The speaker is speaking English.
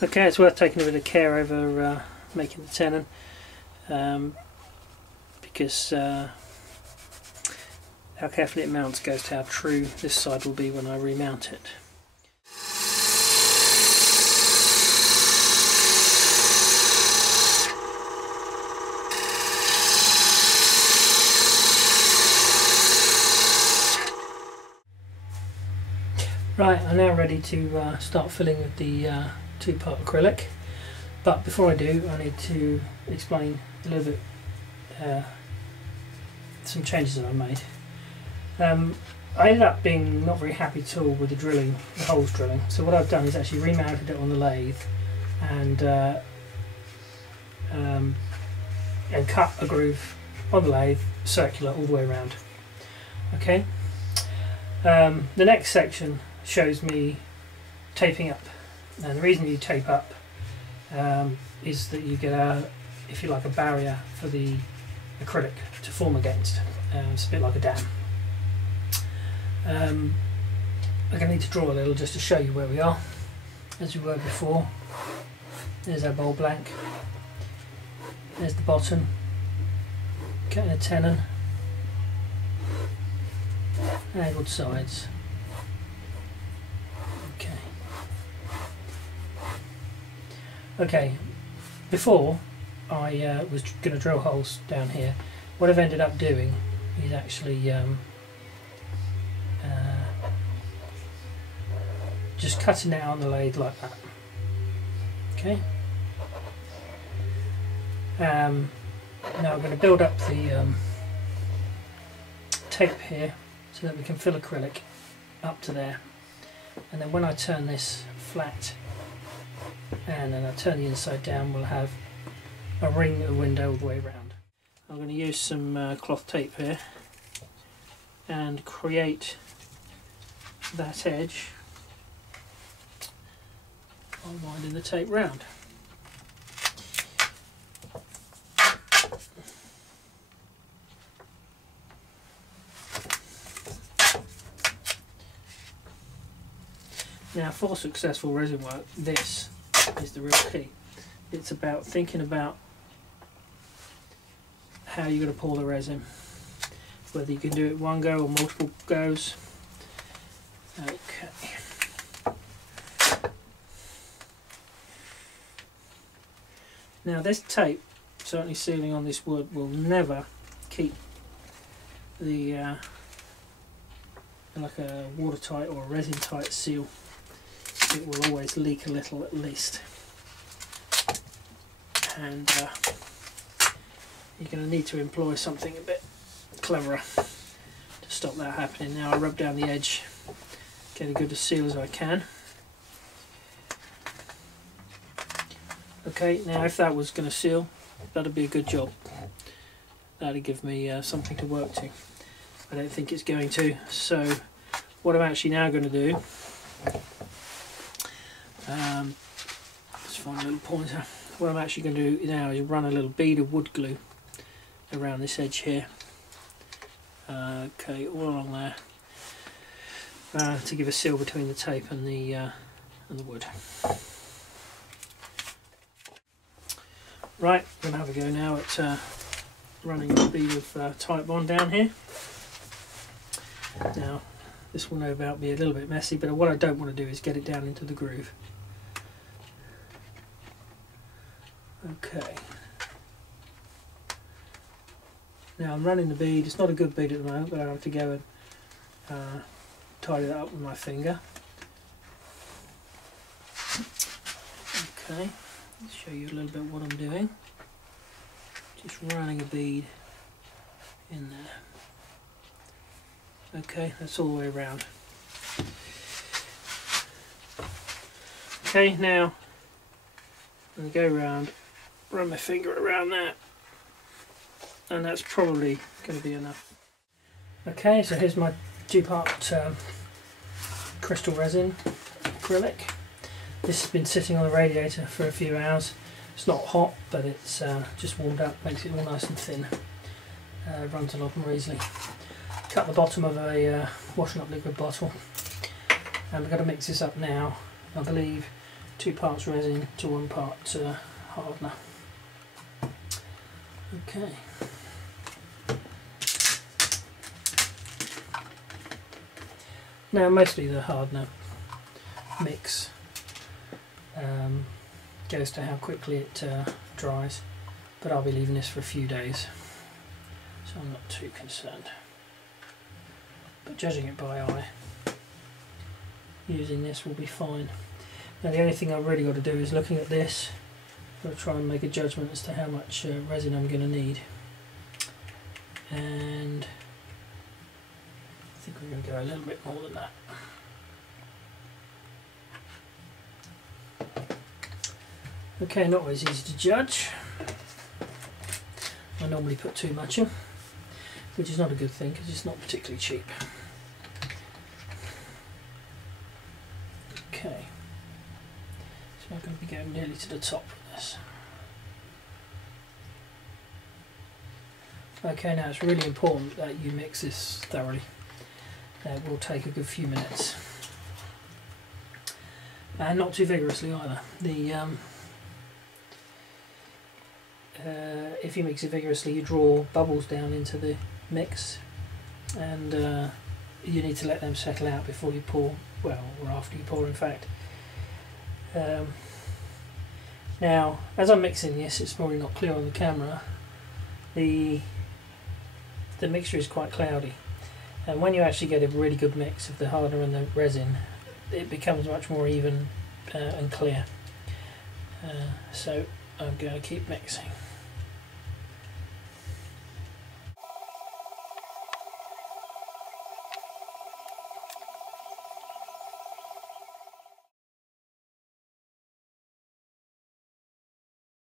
Okay, it's worth taking a bit of care over making the tenon, because how carefully it mounts goes to how true this side will be when I remount it. Right, I'm now ready to start filling with the two-part acrylic, but before I do I need to explain a little bit some changes that I made. I ended up being not very happy at all with the holes drilling, so what I've done is actually remounted it on the lathe and cut a groove on the lathe, circular all the way around. Okay, the next section shows me taping up, and the reason you tape up is that you get if you like, a barrier for the acrylic to form against. It's a bit like a dam. I'm going to need to draw a little just to show you where we are. As we were before, there's our bowl blank, there's the bottom, cutting a tenon, angled sides. Okay, before I was going to drill holes down here, what I've ended up doing is actually just cutting it out on the lathe like that. Okay. Now I'm going to build up the tape here so that we can fill acrylic up to there, and then when I turn this flat and then I turn the inside down, we'll have a ring of window all the way around. I'm going to use some cloth tape here and create that edge by winding the tape round. Now, for successful resin work, this is the real key. It's about thinking about how you're going to pour the resin, whether you can do it one go or multiple goes. Okay. Now, this tape, certainly sealing on this wood, will never keep the like a watertight or resin tight seal. It will always leak a little at least, and you're going to need to employ something a bit cleverer to stop that happening. Now I rub down the edge, get as good a seal as I can. Okay, now if that was going to seal, that'd be a good job. That'd give me something to work to. I don't think it's going to, so what I'm actually now going to do, let's find a little pointer. What I'm actually going to do now is run a little bead of wood glue around this edge here. Okay, all along there, to give a seal between the tape and the wood. Right, I'm going to have a go now at running a bead of Titebond down here. Now, this will no doubt be a little bit messy, but what I don't want to do is get it down into the groove. Okay. Now I'm running the bead. It's not a good bead at the moment, but I have to go and tidy that up with my finger. Okay, let's show you a little bit what I'm doing. Just running a bead in there. Okay, that's all the way around. Okay, now I'm going to go around, run my finger around that, and that's probably going to be enough. Okay, so here's my two-part crystal resin acrylic. This has been sitting on the radiator for a few hours. It's not hot, but it's just warmed up, makes it all nice and thin. Runs a lot more easily. Cut the bottom of a washing up liquid bottle, and we're going to mix this up now. I believe 2 parts resin to 1 part hardener. Okay. Now mostly the hardener mix goes to how quickly it dries, but I'll be leaving this for a few days, so I'm not too concerned. But judging it by eye, using this will be fine. Now the only thing I've really got to do is looking at this, I'll try and make a judgment as to how much resin I'm going to need, and I think we're going to go a little bit more than that. Okay, not always easy to judge. I normally put too much in, which is not a good thing because it's not particularly cheap. Okay, so I'm going to be going nearly to the top of this. Okay, now it's really important that you mix this thoroughly. It will take a good few minutes, and not too vigorously either. If you mix it vigorously, you draw bubbles down into the mix, and you need to let them settle out before you pour, well, or after you pour in fact. Now, as I'm mixing this, it's probably not clear on the camera, the mixture is quite cloudy, and when you actually get a really good mix of the hardener and the resin, it becomes much more even and clear. So I'm going to keep mixing.